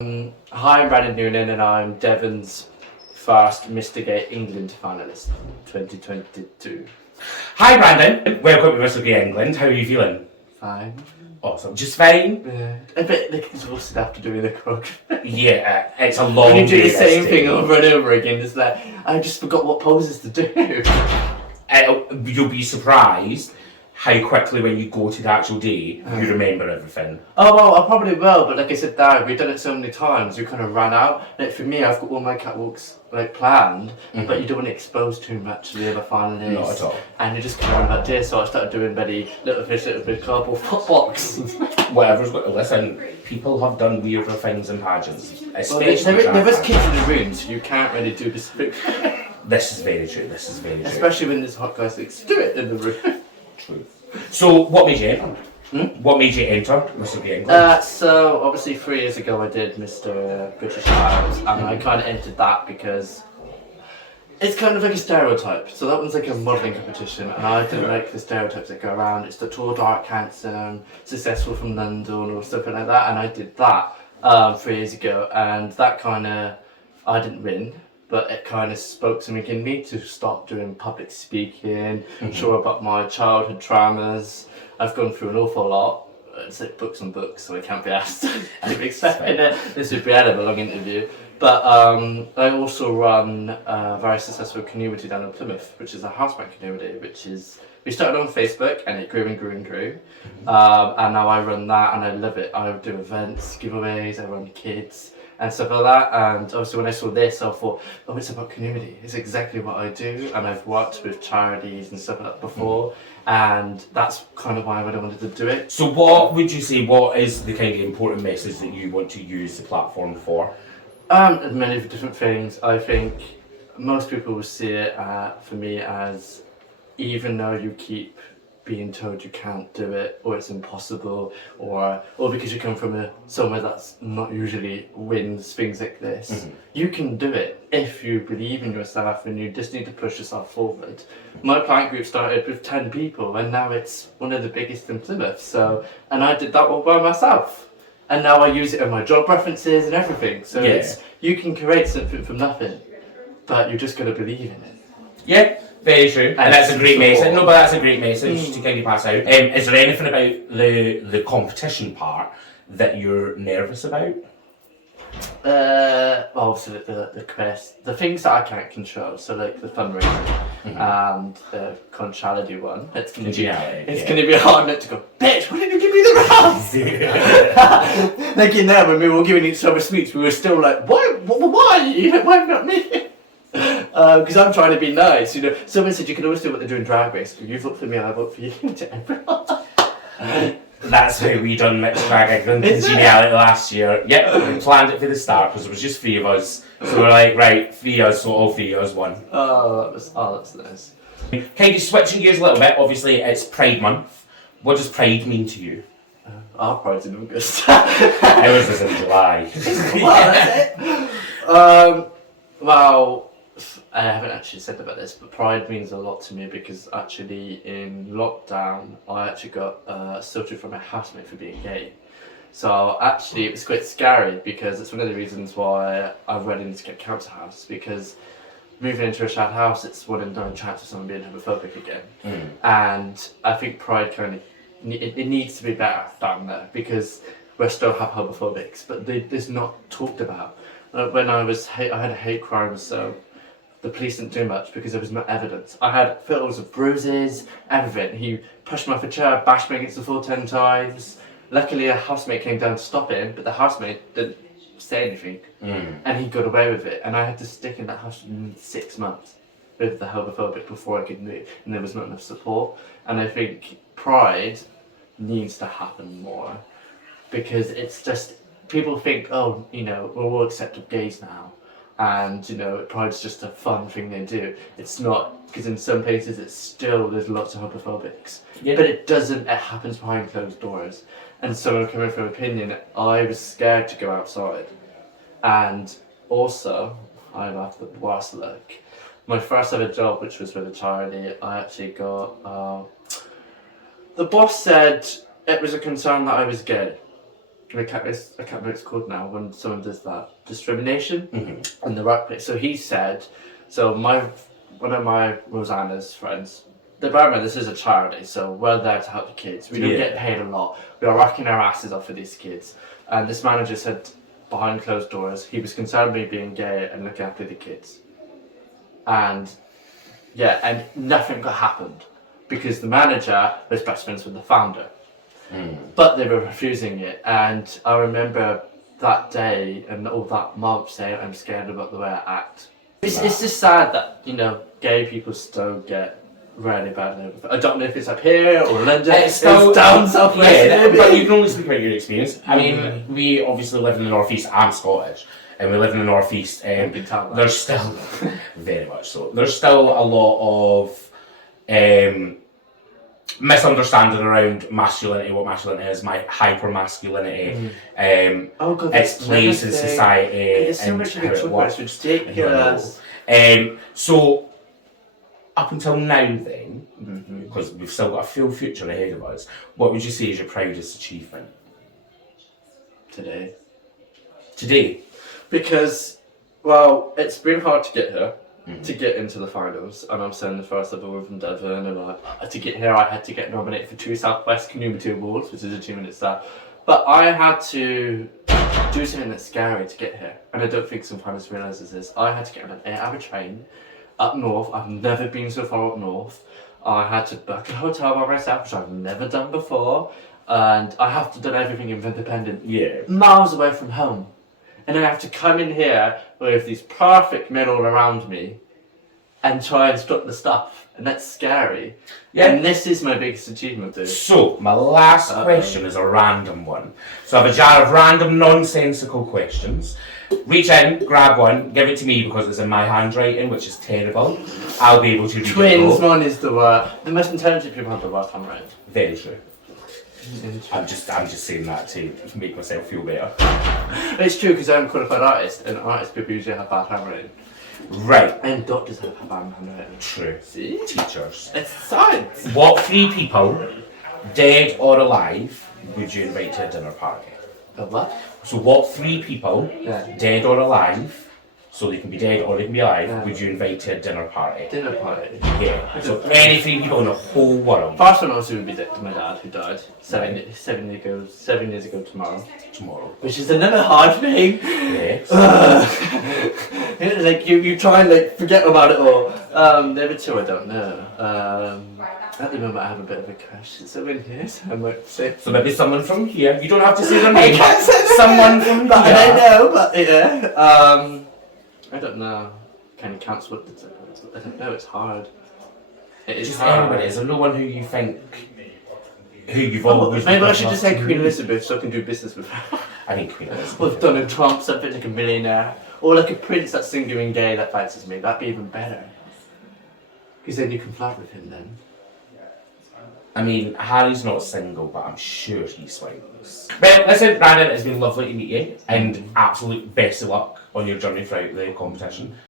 Hi, I'm Brandon Noonan, and I'm Devon's first Mr. Gay England finalist 2022. Hi Brandon, welcome to Mr. Gay England. How are you feeling? Fine. Awesome, just fine. A bit exhausted after doing the choreography. Yeah, it's a long When you do day the same this thing day. over and over again, it's like, I just forgot what poses to do. You'll be surprised how quickly when you go to the actual day, you remember everything. Oh, well, I probably will, but like I said, Darren, we've done it so many times, we kind of ran out. Like for me, I've got all my catwalks planned, but you don't want to expose too much to the other finalists. Not at all. And you just kind of run out there, so I started doing very little fish, cardboard footbox. Whatever's got to listen, people have done weirder things in pageants, Well, especially there was drag kids in pageants. the room, so you can't really do this. This is very true, this is very true. Especially when there's hot guys like, do it in the room. True. So, what made you enter? What made you enter Mr. Gay England? So obviously 3 years ago I did Mr. British Isles, and I kind of entered that because it's kind of like a stereotype. So that one's like a modelling competition, and I didn't like the stereotypes that go around. It's the tall, dark, handsome, successful from London or something like that, and I did that 3 years ago, and that kind of, I didn't win, but it kind of spoke something in me to stop doing public speaking, sure about my childhood traumas. I've gone through an awful lot. It's like books and books, so I can't be asked. I'm expecting this would be out of a long interview. But I also run a very successful community down in Plymouth, which is a houseboat community, we started on Facebook and it grew and grew and grew. And now I run that and I love it. I do events, giveaways, I run kids and stuff like that. And obviously when I saw this, I thought, oh, it's about community. It's exactly what I do. And I've worked with charities and stuff like that before. And that's kind of why I really wanted to do it. So what would you say, what is the kind of important message that you want to use the platform for? Many different things. I think most people will see it for me as, even though you keep being told you can't do it or it's impossible or because you come from somewhere that's not usually wins things like this, you can do it if you believe in yourself and you just need to push yourself forward. My client group started with 10 people and now it's one of the biggest in Plymouth, and I did that all by myself. And now I use it in my job references and everything. So you can create something from nothing, but you just got to believe in it. Yeah, very true. And that's a great message. No, but that's a great message to kind of pass out. Is there anything about the competition part that you're nervous about? Obviously the quest, the things that I can't control, so like the fundraising and the contrality one. It's gonna be hard not to go, bitch, why didn't you give me the rounds? Like when we were giving each other sweets, we were still like, why not me? Because I'm trying to be nice, Someone said you can always do what they do in Drag Race. You vote for me, I vote for you. To everyone. That's how we done Mixed Drag England Congeniality last year. Yep, we planned it for the start because there was just 3 of us. So we're like, right, 3 of us, so all 3 of us won. That's nice. Kind of switching gears a little bit, obviously it's Pride Month. What does Pride mean to you? Our Pride's in August. Ours is in July. Well, I haven't actually said about this, but Pride means a lot to me because actually in lockdown I actually got assaulted from my housemate for being gay. So actually it was quite scary because it's one of the reasons why I went in to get council house, because moving into a shared house, it's 1 in 9 chance of someone being homophobic again. And I think Pride it needs to be better down there because we still have homophobics, but it's not talked about. When I had a hate crime, so the police didn't do much because there was no evidence. I had photos of bruises, everything. He pushed me off a chair, bashed me against the floor 10 times. Luckily a housemate came down to stop him, but the housemate didn't say anything. And he got away with it. And I had to stick in that house for 6 months with the homophobic before I could move. And there was not enough support. And I think Pride needs to happen more. Because it's just, people think, oh, we're all accepted gays now. And Pride's just a fun thing they do. It's not, because in some places there's lots of homophobics. Yeah. But it happens behind closed doors. And so coming from opinion, I was scared to go outside. And also, I have the worst luck. My first ever job, which was with a charity, I actually got, the boss said it was a concern that I was gay. I can't remember what it's called now, when someone does that, discrimination Mm-hmm. in the workplace. So he said, one of my Rosanna's friends, the barman, this is a charity, so we're there to help the kids. We don't get paid a lot. We are working our asses off for these kids. And this manager said, behind closed doors, he was concerned with me being gay and looking after the kids. And and nothing happened because the manager was best friends with the founder. But they were refusing it, and I remember that day and all that month saying, I'm scared about the way I act. It's just sad that, gay people still get really badly. I don't know if it's up here or London, it's down southwest. Yeah, but you can only speak about your experience. I mean, we obviously live in the northeast. I'm Scottish, and we live in the northeast, and there's still, very much so, there's still a lot of misunderstanding around masculinity, what masculinity is, my hyper masculinity, its place in society, there's so much how it works. It's ridiculous. So up until now then, because we've still got a full future ahead of us, what would you say is your proudest achievement? Today? Because, well, it's been hard to get here. To get into the finals, and I'm saying the first ever one from Devon, and to get here I had to get nominated for 2 Southwest Canoe Material Awards, which is a 2-minute star. But I had to do something that's scary to get here, and I don't think some finalists realises this. I had to get on an 8-hour train up north. I've never been so far up north. I had to book a hotel by myself, which I've never done before, and I have to do everything independent. Yeah. Miles away from home. And then I have to come in here with these perfect men all around me and try and stop the stuff. And that's scary. Yeah. And this is my biggest achievement, dude. So, my last question is a random one. So I have a jar of random nonsensical questions. Reach in, grab one, give it to me because it's in my handwriting, which is terrible. I'll be able to read it. Twins, one is the worst. The most intelligent people have the worst handwriting. Very true. I'm just saying that to make myself feel better. It's true because I'm a qualified artist, and artist people usually have bad handwriting. Right. And doctors have bad handwriting. True. See? Teachers. It's science. What 3 people, dead or alive, would you invite to a dinner party? A what? So what 3 people, dead or alive, so they can be dead or they can be alive, would you invite to a dinner party? Dinner party? Yeah. So any 3 people in the whole world. First one also would be my dad, who died 7 years ago tomorrow. Which is another hard thing. Yes. Like you try and forget about it all. The other 2 I don't know. At the moment I have a bit of a crush. It's someone here, so I might say. So maybe someone from here. You don't have to say their name. Someone from here. I know, but yeah. I don't know. Can you count what? I don't know. It's hard. It is just hard. anybody. Is there no one who you think, who you've always? Maybe I should just say Queen Elizabeth so I can do business with her. I think Queen Elizabeth. With Donald Trump, something like a millionaire, or like a prince that's single and gay that fancies me. That'd be even better. Because then you can flirt with him then. I mean, Harry's not single, but I'm sure he swings. Well, listen, Brandon, it's been lovely to meet you, and absolute best of luck on your journey throughout the competition.